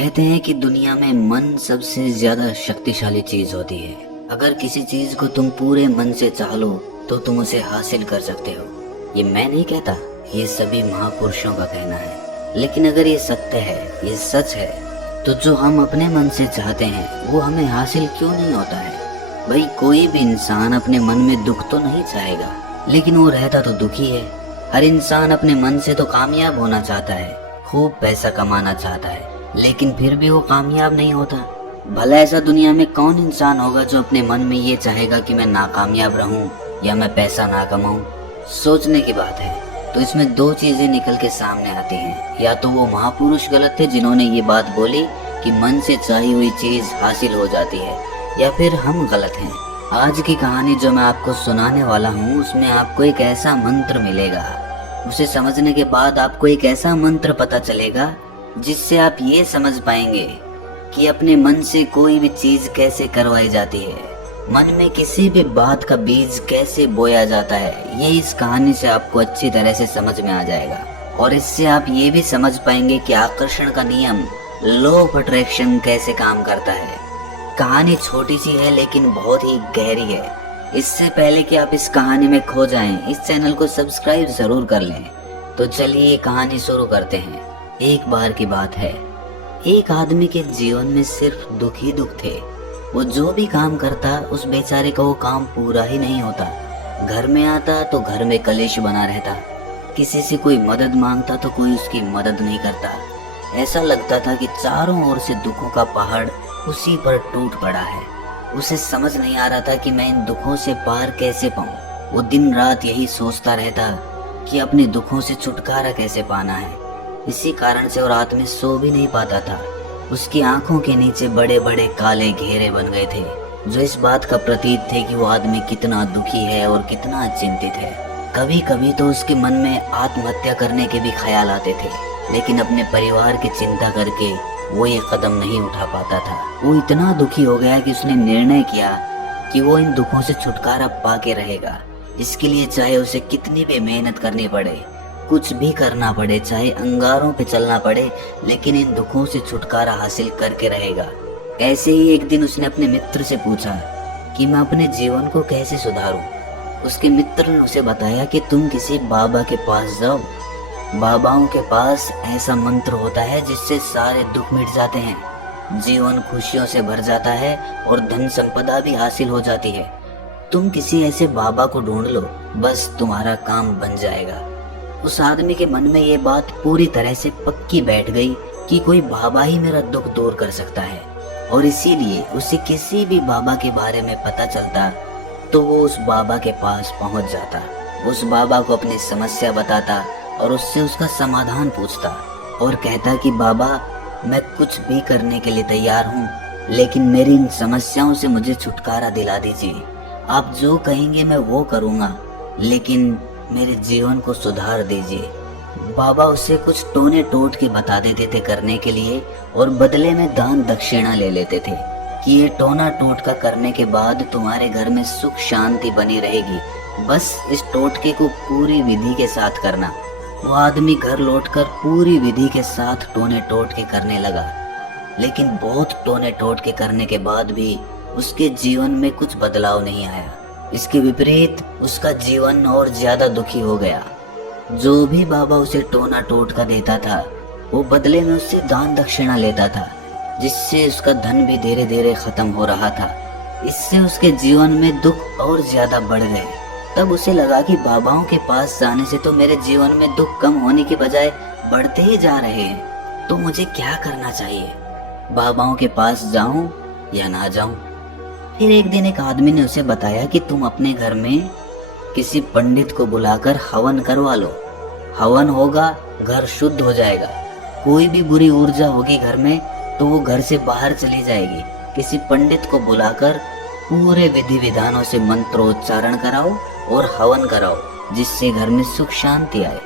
कहते हैं कि दुनिया में मन सबसे ज्यादा शक्तिशाली चीज होती है। अगर किसी चीज को तुम पूरे मन से चाह लो तो तुम उसे हासिल कर सकते हो। ये मैं नहीं कहता, ये सभी महापुरुषों का कहना है। लेकिन अगर ये सत्य है, ये सच है, तो जो हम अपने मन से चाहते हैं वो हमें हासिल क्यों नहीं होता है? भाई कोई भी इंसान अपने मन में दुख तो नहीं चाहेगा, लेकिन वो रहता तो दुखी है। हर इंसान अपने मन से तो कामयाब होना चाहता है, खूब पैसा कमाना चाहता है, लेकिन फिर भी वो कामयाब नहीं होता। भला ऐसा दुनिया में कौन इंसान होगा जो अपने मन में ये चाहेगा कि मैं नाकामयाब रहूं या मैं पैसा ना कमाऊं? सोचने की बात है। तो इसमें दो चीजें निकल के सामने आती हैं। या तो वो महापुरुष गलत थे जिन्होंने ये बात बोली कि मन से चाही हुई चीज हासिल हो जाती है, या फिर हम गलत हैं। आज की कहानी जो मैं आपको सुनाने वाला हूँ उसमें आपको एक ऐसा मंत्र मिलेगा। उसे समझने के बाद आपको एक ऐसा मंत्र पता चलेगा जिससे आप ये समझ पाएंगे कि अपने मन से कोई भी चीज कैसे करवाई जाती है, मन में किसी भी बात का बीज कैसे बोया जाता है। ये इस कहानी से आपको अच्छी तरह से समझ में आ जाएगा। और इससे आप ये भी समझ पाएंगे कि आकर्षण का नियम, लॉ ऑफ अट्रैक्शन कैसे काम करता है। कहानी छोटी सी है लेकिन बहुत ही गहरी है। इससे पहले कि आप इस कहानी में खो जाएं, इस चैनल को सब्सक्राइब जरूर कर लें। तो चलिए कहानी शुरू करते हैं। एक बार की बात है, एक आदमी के जीवन में सिर्फ दुख ही दुख थे। वो जो भी काम करता उस बेचारे का वो काम पूरा ही नहीं होता। घर में आता तो घर में कलेश बना रहता, किसी से कोई मदद मांगता तो कोई उसकी मदद नहीं करता। ऐसा लगता था कि चारों ओर से दुखों का पहाड़ उसी पर टूट पड़ा है। उसे समझ नहीं आ रहा था कि मैं इन दुखों से पार कैसे पाऊं। वो दिन रात यही सोचता रहता कि अपने दुखों से छुटकारा कैसे पाना है। इसी कारण से वो रात में सो भी नहीं पाता था। उसकी आंखों के नीचे बड़े बड़े काले घेरे बन गए थे, जो इस बात का प्रतीक थे कि वो आदमी कितना दुखी है और कितना चिंतित है। कभी कभी तो उसके मन में आत्महत्या करने के भी ख्याल आते थे, लेकिन अपने परिवार की चिंता करके वो ये कदम नहीं उठा पाता था। वो इतना दुखी हो गया कि उसने निर्णय किया कि वो इन दुखों से छुटकारा पा के रहेगा। इसके लिए चाहे उसे कितनी भी मेहनत करनी पड़े, कुछ भी करना पड़े, चाहे अंगारों पे चलना पड़े, लेकिन इन दुखों से छुटकारा हासिल करके रहेगा। ऐसे ही एक दिन उसने अपने मित्र से पूछा कि मैं अपने जीवन को कैसे सुधारूं। उसके मित्र ने उसे बताया कि तुम किसी बाबा के पास जाओ। बाबाओं के पास ऐसा मंत्र होता है जिससे सारे दुख मिट जाते हैं, जीवन खुशियों से भर जाता है और धन संपदा भी हासिल हो जाती है। तुम किसी ऐसे बाबा को ढूंढ लो, बस तुम्हारा काम बन जाएगा। उस आदमी के मन में ये बात पूरी तरह से पक्की बैठ गई कि कोई बाबा ही मेरा दुख दूर कर सकता है, और इसीलिए उसे किसी भी बाबा के बारे में पता चलता तो वो उस बाबा के पास पहुंच जाता, उस बाबा को अपनी समस्या बताता और उससे उसका समाधान पूछता और कहता कि बाबा मैं कुछ भी करने के लिए तैयार हूँ, लेकिन मेरी इन समस्याओं से मुझे छुटकारा दिला दीजिए। आप जो कहेंगे मैं वो करूँगा, लेकिन मेरे जीवन को सुधार दीजिए। बाबा उसे कुछ टोने टोट के बता देते थे करने के लिए, और बदले में दान दक्षिणा ले लेते थे कि ये टोना टोटका करने के बाद तुम्हारे घर में सुख शांति बनी रहेगी, बस इस टोटके को पूरी विधि के साथ करना। वो आदमी घर लौटकर पूरी विधि के साथ टोने टोटके करने लगा, लेकिन बहुत टोने टोटके करने के बाद भी उसके जीवन में कुछ बदलाव नहीं आया। इसके विपरीत उसका जीवन और ज्यादा दुखी हो गया। जो भी बाबा उसे टोना टोटका देता था वो बदले में उससे दान दक्षिणा लेता था, जिससे उसका धन भी धीरे धीरे खत्म हो रहा था। इससे उसके जीवन में दुख और ज्यादा बढ़ गए। तब उसे लगा कि बाबाओं के पास जाने से तो मेरे जीवन में दुख कम होने की बजाय बढ़ते ही जा रहे हैं, तो मुझे क्या करना चाहिए? बाबाओं के पास जाऊं या ना जाऊं? फिर एक दिन एक आदमी ने उसे बताया कि तुम अपने घर में किसी पंडित को बुलाकर हवन करवा लो। हवन होगा, घर शुद्ध हो जाएगा। कोई भी बुरी ऊर्जा होगी घर में तो वो घर से बाहर चली जाएगी। किसी पंडित को बुलाकर पूरे विधि विधानों से मंत्रोच्चारण कराओ और हवन कराओ, जिससे घर में सुख शांति आए।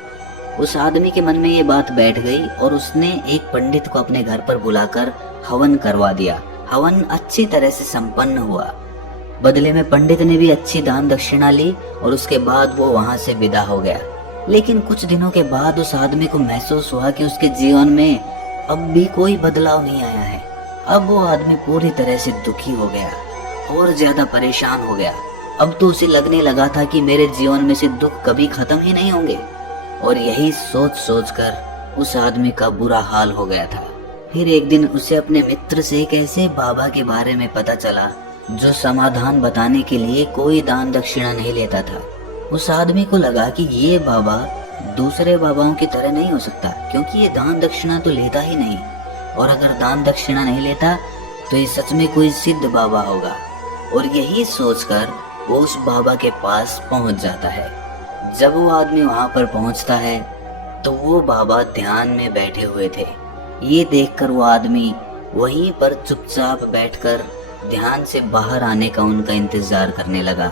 उस आदमी के मन में ये बात बैठ गई और उसने एक पंडित को अपने घर पर बुलाकर हवन करवा दिया। हवन अच्छी तरह से संपन्न हुआ। बदले में पंडित ने भी अच्छी दान दक्षिणा ली और उसके बाद वो वहां से विदा हो गया। लेकिन कुछ दिनों के बाद उस आदमी को महसूस हुआ कि उसके जीवन में अब भी कोई बदलाव नहीं आया है। अब वो आदमी पूरी तरह से दुखी हो गया और ज्यादा परेशान हो गया। अब तो उसे लगने लगा था कि मेरे जीवन में से दुख कभी खत्म ही नहीं होंगे। और यही सोच सोच कर उस आदमी का बुरा हाल हो गया था। फिर एक दिन उसे अपने मित्र से एक ऐसे बाबा के बारे में पता चला जो समाधान बताने के लिए कोई दान दक्षिणा नहीं लेता था। उस आदमी को लगा कि ये बाबा दूसरे बाबाओं की तरह नहीं हो सकता, क्योंकि ये दान दक्षिणा तो लेता ही नहीं, और अगर दान दक्षिणा नहीं लेता तो ये सच में कोई सिद्ध बाबा होगा। और यही सोचकर वो उस बाबा के पास पहुंच जाता है। जब वो आदमी वहां पर पहुंचता है तो वो बाबा ध्यान में बैठे हुए थे। ये देखकर वो आदमी वहीं पर चुपचाप बैठकर ध्यान से बाहर आने का उनका इंतजार करने लगा।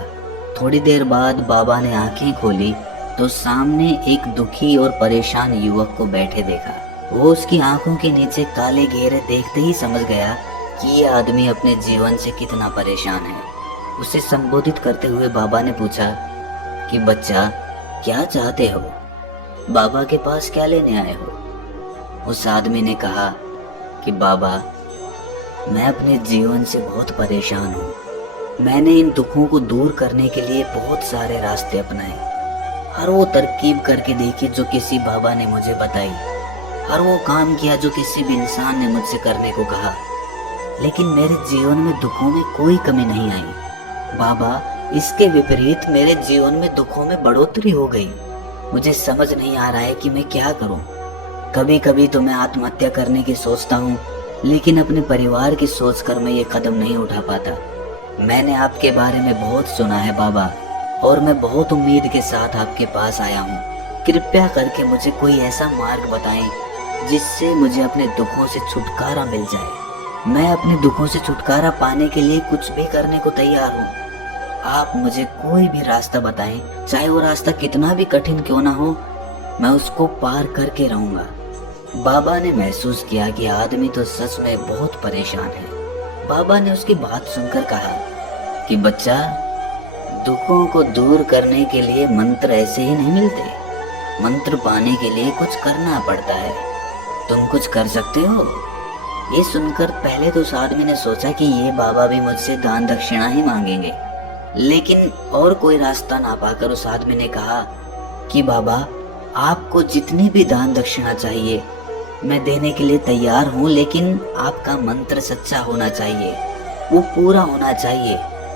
थोड़ी देर बाद बाबा ने आंखें खोली तो सामने एक दुखी और परेशान युवक को बैठे देखा। वो उसकी आंखों के नीचे काले घेरे देखते ही समझ गया कि ये आदमी अपने जीवन से कितना परेशान है। उसे संबोधित करते हुए बाबा ने पूछा कि बच्चा, क्या चाहते हो? बाबा के पास क्या लेने आए हो? उस आदमी ने कहा कि बाबा, मैं अपने जीवन से बहुत परेशान हूँ। मैंने इन दुखों को दूर करने के लिए बहुत सारे रास्ते अपनाए। हर वो तरकीब करके देखी जो किसी बाबा ने मुझे बताई। हर वो काम किया जो किसी भी इंसान ने मुझसे करने को कहा, लेकिन मेरे जीवन में दुखों में कोई कमी नहीं आई। बाबा, इसके विपरीत मेरे जीवन में दुखों में बढ़ोतरी हो गई। मुझे समझ नहीं आ रहा है कि मैं क्या करूं। कभी कभी तो मैं आत्महत्या करने की सोचता हूं, लेकिन अपने परिवार की सोचकर मैं ये कदम नहीं उठा पाता। मैंने आपके बारे में बहुत सुना है बाबा, और मैं बहुत उम्मीद के साथ आपके पास आया हूँ। कृपया करके मुझे कोई ऐसा मार्ग बताएं जिससे मुझे अपने दुखों से छुटकारा मिल जाए। मैं अपने दुखों से छुटकारा पाने के लिए कुछ भी करने को तैयार हूँ। आप मुझे कोई भी रास्ता बताएं, चाहे वो रास्ता कितना भी कठिन क्यों ना हो, मैं उसको पार करके रहूंगा। बाबा ने महसूस किया कि आदमी तो सच में बहुत परेशान है। बाबा ने उसकी बात सुनकर कहा कि बच्चा, दुखों को दूर करने के लिए मंत्र ऐसे ही नहीं मिलते। मंत्र पाने के लिए कुछ करना पड़ता है। तुम कुछ कर सकते हो? ये सुनकर पहले तो उस आदमी ने सोचा कि ये बाबा भी मुझसे दान दक्षिणा ही मांगेंगे, लेकिन और कोई रास्ता ना पाकर उस आदमी ने कहा कि बाबा, आपको जितनी भी दान दक्षिणा चाहिए मैं देने के लिए तैयार हूँ, लेकिन आपका मंत्र सच्चा होना चाहिए, वो पूरा होना चाहिए,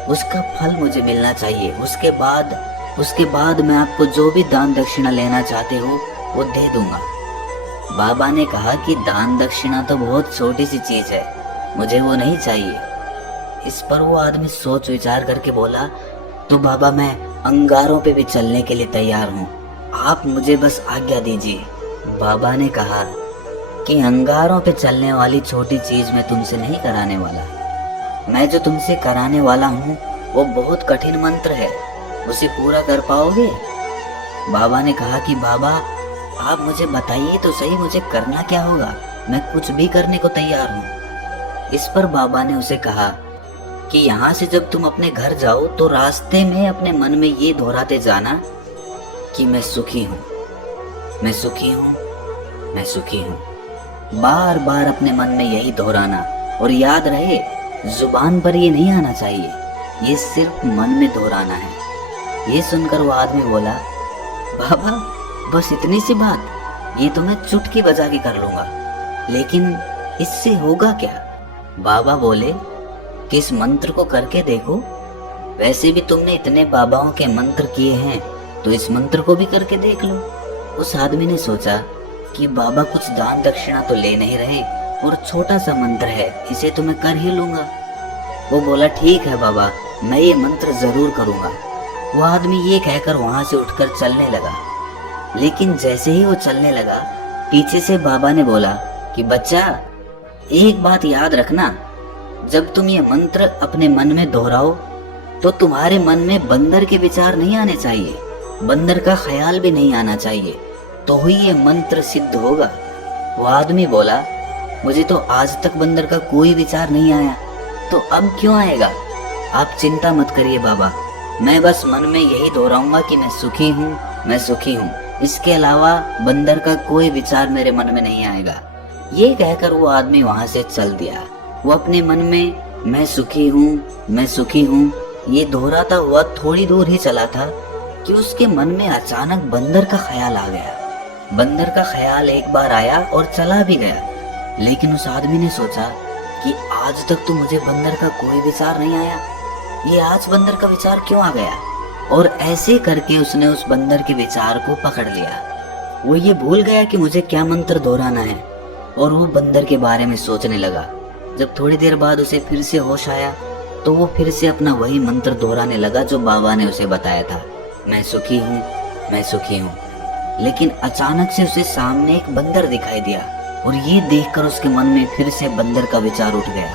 उसका फल मुझे मिलना चाहिए। उसके बाद मैं आपको जो भी दान दक्षिणा लेना चाहते हो वो दे दूंगा। बाबा ने कहा कि दान दक्षिणा तो बहुत छोटी सी चीज है, मुझे वो नहीं चाहिए। इस पर वो आदमी सोच विचार करके बोला, तो बाबा, मैं अंगारों पे भी चलने के लिए तैयार हूँ, आप मुझे बस आज्ञा दीजिए। बाबा ने कहा कि अंगारों पे चलने वाली छोटी चीज मैं तुमसे नहीं कराने वाला। मैं जो तुमसे कराने वाला हूँ वो बहुत कठिन मंत्र है, उसे पूरा कर पाओगे? बाबा ने कहा कि बाबा, आप मुझे बताइए तो सही, मुझे करना क्या होगा? मैं कुछ भी करने को तैयार हूँ। इस पर बाबा ने उसे कहा कि यहाँ से जब तुम अपने घर जाओ तो रास्ते में अपने मन में ये दोहराते जाना कि मैं सुखी हूँ, मैं सुखी हूँ, मैं सुखी हूँ। बार बार अपने मन में यही दोहराना, और याद रहे, जुबान पर ये नहीं आना चाहिए, ये सिर्फ मन में दोहराना है। ये सुनकर वो आदमी बोला, बाबा, बस इतनी सी बात? ये तो मैं चुटकी बजा के कर लूंगा, लेकिन इससे होगा क्या? बाबा बोले कि इस मंत्र को करके देखो। वैसे भी तुमने इतने बाबाओं के मंत्र किए हैं, तो इस मंत्र को भी करके देख लो। उस आदमी ने सोचा कि बाबा कुछ दान दक्षिणा तो ले नहीं रहे, और छोटा सा मंत्र है, इसे तो मैं कर ही लूंगा। वो बोला, ठीक है बाबा, मैं ये मंत्र जरूर करूंगा। वो आदमी ये कहकर वहां से उठकर चलने लगा, लेकिन जैसे ही वो चलने लगा, पीछे से बाबा ने बोला कि बच्चा, एक बात याद रखना, जब तुम ये मंत्र अपने मन में दोहराओ तो तुम्हारे मन में बंदर के विचार नहीं आने चाहिए, बंदर का ख्याल भी नहीं आना चाहिए, तो ही ये मंत्र सिद्ध होगा। वो आदमी बोला, मुझे तो आज तक बंदर का कोई विचार नहीं आया, तो अब क्यों आएगा? आप चिंता मत करिए बाबा, मैं बस मन में यही दोहराऊंगा कि मैं सुखी हूँ, मैं सुखी हूँ। इसके अलावा बंदर का कोई विचार मेरे मन में नहीं आएगा। ये कहकर वो आदमी वहां से चल दिया। वो अपने मन में मैं सुखी हूँ, मैं सुखी हूँ ये दोहराता हुआ थोड़ी दूर ही चला था कि उसके मन में अचानक बंदर का ख्याल आ गया। बंदर का ख्याल एक बार आया और चला भी गया, लेकिन उस आदमी ने सोचा कि आज तक तो मुझे बंदर का कोई विचार नहीं आया, ये आज बंदर का विचार क्यों आ गया। और ऐसे करके उसने उस बंदर के विचार को पकड़ लिया। वो ये भूल गया कि मुझे क्या मंत्र दोहराना है और वो बंदर के बारे में सोचने लगा। जब थोड़ी देर बाद उसे फिर से होश आया तो वो फिर से अपना वही मंत्र दोहराने लगा जो बाबा ने उसे बताया था, मैं सुखी हूँ, मैं सुखी हूँ। लेकिन अचानक से उसे सामने एक बंदर दिखाई दिया और ये देखकर उसके मन में फिर से बंदर का विचार उठ गया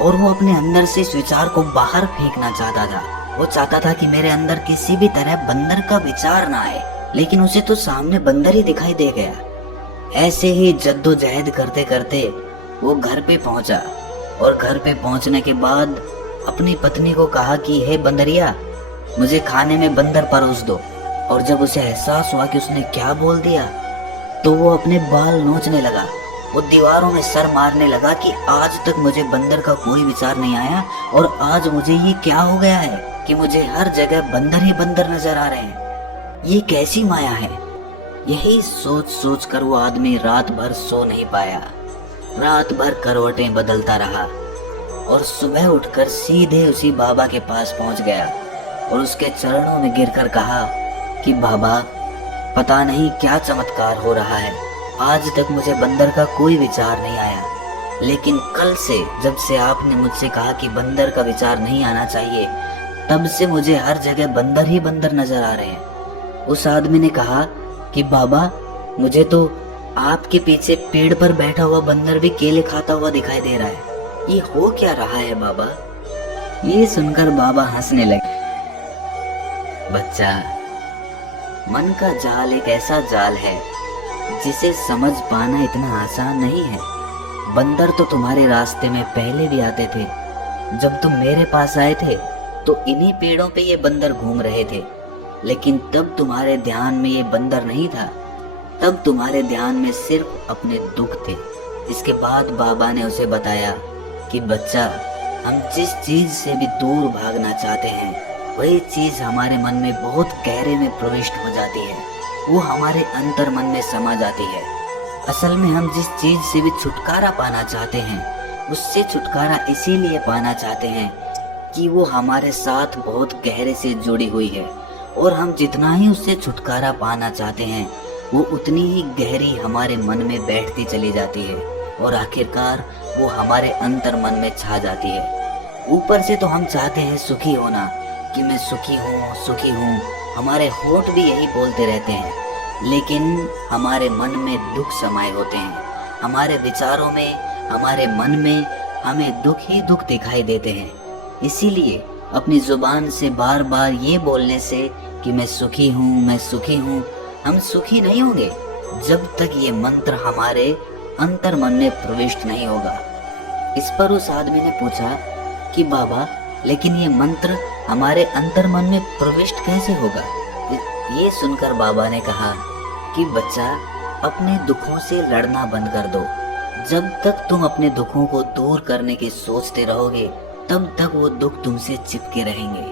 और वो अपने अंदर से इस विचार को बाहर फेंकना चाहता था। वो चाहता था कि मेरे अंदर किसी भी तरह बंदर का विचार ना आए, लेकिन उसे तो सामने बंदर ही दिखाई दे गया। ऐसे ही जद्दोजहद करते करते वो घर पे पहुंचा और घर पे पहुंचने के बाद अपनी पत्नी को कहा कि हे बंदरिया, मुझे खाने में बंदर परोस दो। और जब उसे एहसास हुआ कि उसने क्या बोल दिया तो वो अपने बाल नोचने लगा। वो दीवारों में सर मारने लगा कि आज तक मुझे बंदर का कोई विचार नहीं आया और आज मुझे ये क्या हो गया है कि मुझे हर जगह बंदर ही बंदर नजर आ रहे हैं, ये कैसी माया है। यही सोच सोच कर वो आदमी रात भर सो नहीं पाया। रात भर करवटें बदलता रहा और सुबह उठकर सीधे उसी बाबा के पास पहुंच गया और उसके चरणों में गिरकर कहा कि बाबा, पता नहीं क्या चमत्कार हो रहा है, आज तक मुझे बंदर का कोई विचार नहीं आया, लेकिन कल से जब से आपने मुझसे कहा कि बंदर का विचार नहीं आना चाहिए, तब से मुझे हर जगह बंदर ही बंदर नजर आ रहे हैं। उस आदमी ने कहा कि बाबा, मुझे तो आपके पीछे पेड़ पर बैठा हुआ बंदर भी केले खाता हुआ दिखाई दे रहा है, ये हो क्या रहा है बाबा। ये सुनकर बाबा हंसने लगे। बच्चा, मन का जाल एक ऐसा जाल है जिसे समझ पाना इतना आसान नहीं है। बंदर तो तुम्हारे रास्ते में पहले भी आते थे। जब तुम मेरे पास आए थे तो इन्हीं पेड़ों पे ये बंदर घूम रहे थे, लेकिन तब तुम्हारे ध्यान में ये बंदर नहीं था, तब तुम्हारे ध्यान में सिर्फ अपने दुख थे। इसके बाद बाबा ने उसे बताया कि बच्चा, हम जिस चीज से भी दूर भागना चाहते हैं वही चीज हमारे मन में बहुत गहरे में प्रविष्ट हो जाती है, वो हमारे अंतर मन में समा जाती है। असल में हम जिस चीज से भी छुटकारा पाना चाहते हैं उससे छुटकारा इसीलिए पाना चाहते हैं कि वो हमारे साथ बहुत गहरे से जुड़ी हुई है, और हम जितना ही उससे छुटकारा पाना चाहते हैं वो उतनी ही गहरी हमारे मन में बैठती चली जाती है और आखिरकार वो हमारे अंतर मन में छा जाती है। ऊपर से तो हम चाहते हैं सुखी होना कि मैं सुखी हूँ, सुखी हूँ, हमारे होठ भी यही बोलते रहते हैं, लेकिन हमारे मन में दुख समाये होते हैं। हमारे विचारों में, हमारे मन में हमें दुख ही दुख दिखाई देते हैं। इसीलिए अपनी जुबान से बार बार ये बोलने से कि मैं सुखी हूँ, मैं सुखी हूँ, हम सुखी नहीं होंगे जब तक ये मंत्र हमारे अंतर मन में प्रविष्ट नहीं होगा। इस पर उस आदमी ने पूछा कि बाबा, लेकिन ये मंत्र हमारे अंतर मन में प्रविष्ट कैसे होगा। ये सुनकर बाबा ने कहा कि बच्चा, अपने दुखों से लड़ना बंद कर दो। जब तक तुम अपने दुखों को दूर करने की सोचते रहोगे तब तक वो दुख तुमसे चिपके रहेंगे,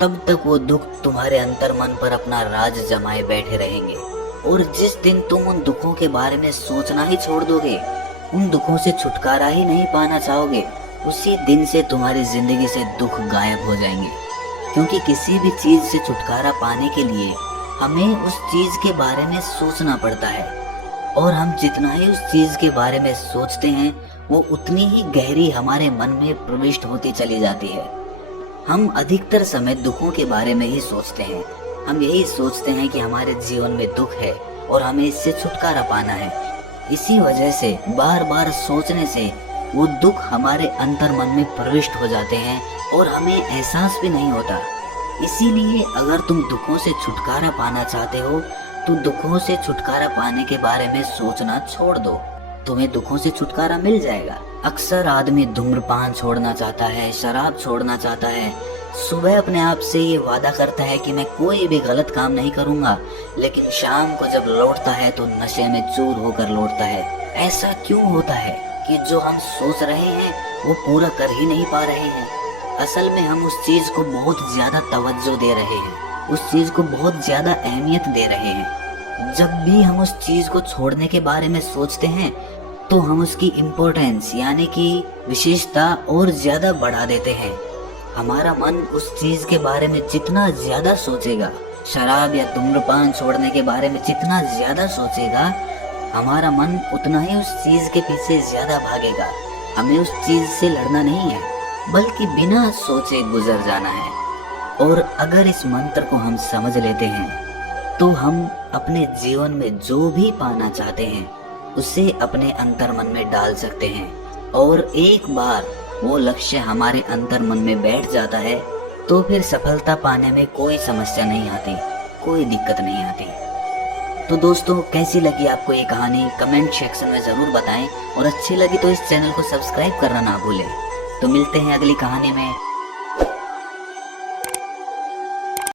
तब तक वो दुख तुम्हारे अंतर मन पर अपना राज जमाए बैठे रहेंगे। और जिस दिन तुम उन दुखों के बारे में सोचना ही छोड़ दोगे, उन दुखों से छुटकारा ही नहीं पाना चाहोगे, उसी दिन से तुम्हारी जिंदगी से दुख गायब हो जाएंगे। क्योंकि किसी भी चीज से छुटकारा पाने के लिए हमें उस चीज के बारे में सोचना पड़ता है, और हम जितना ही उस चीज के बारे में सोचते हैं वो उतनी ही गहरी हमारे मन में प्रविष्ट होती चली जाती है। हम अधिकतर समय दुखों के बारे में ही सोचते हैं। हम यही सोचते हैं कि हमारे जीवन में दुख है और हमें इससे छुटकारा पाना है। इसी वजह से बार बार सोचने से वो दुख हमारे अंतर मन में प्रविष्ट हो जाते हैं और हमें एहसास भी नहीं होता। इसीलिए अगर तुम दुखों से छुटकारा पाना चाहते हो तो दुखों से छुटकारा पाने के बारे में सोचना छोड़ दो, तुम्हें दुखों से छुटकारा मिल जाएगा। अक्सर आदमी धूम्रपान छोड़ना चाहता है, शराब छोड़ना चाहता है, सुबह अपने आप से ये वादा करता है कि मैं कोई भी गलत काम नहीं करूंगा, लेकिन शाम को जब लौटता है तो नशे में चूर होकर लौटता है। ऐसा क्यों होता है कि जो हम सोच रहे हैं वो पूरा कर ही नहीं पा रहे हैं? असल में हम उस चीज को बहुत ज्यादा तवज्जो दे रहे हैं, उस चीज को बहुत ज्यादा अहमियत दे रहे हैं। जब भी हम उस चीज को छोड़ने के बारे में सोचते हैं तो हम उसकी इम्पोर्टेंस यानी कि विशेषता और ज्यादा बढ़ा देते हैं। हमारा मन उस चीज के बारे में जितना ज्यादा सोचेगा, शराब या धूम्रपान छोड़ने के बारे में जितना ज्यादा सोचेगा, हमारा मन उतना ही उस चीज के पीछे ज्यादा भागेगा। हमें उस चीज से लड़ना नहीं है, बल्कि बिना सोचे गुजर जाना है। और अगर इस मंत्र को हम समझ लेते हैं तो हम अपने जीवन में जो भी पाना चाहते हैं उसे अपने अंतर मन में डाल सकते हैं। और एक बार वो लक्ष्य हमारे अंतर मन में बैठ जाता है तो फिर सफलता पाने में कोई समस्या नहीं आती, कोई दिक्कत नहीं आती। तो दोस्तों, कैसी लगी आपको ये कहानी कमेंट सेक्शन में ज़रूर बताएं, और अच्छी लगी तो इस चैनल को सब्सक्राइब करना ना भूलें। तो मिलते हैं अगली कहानी में।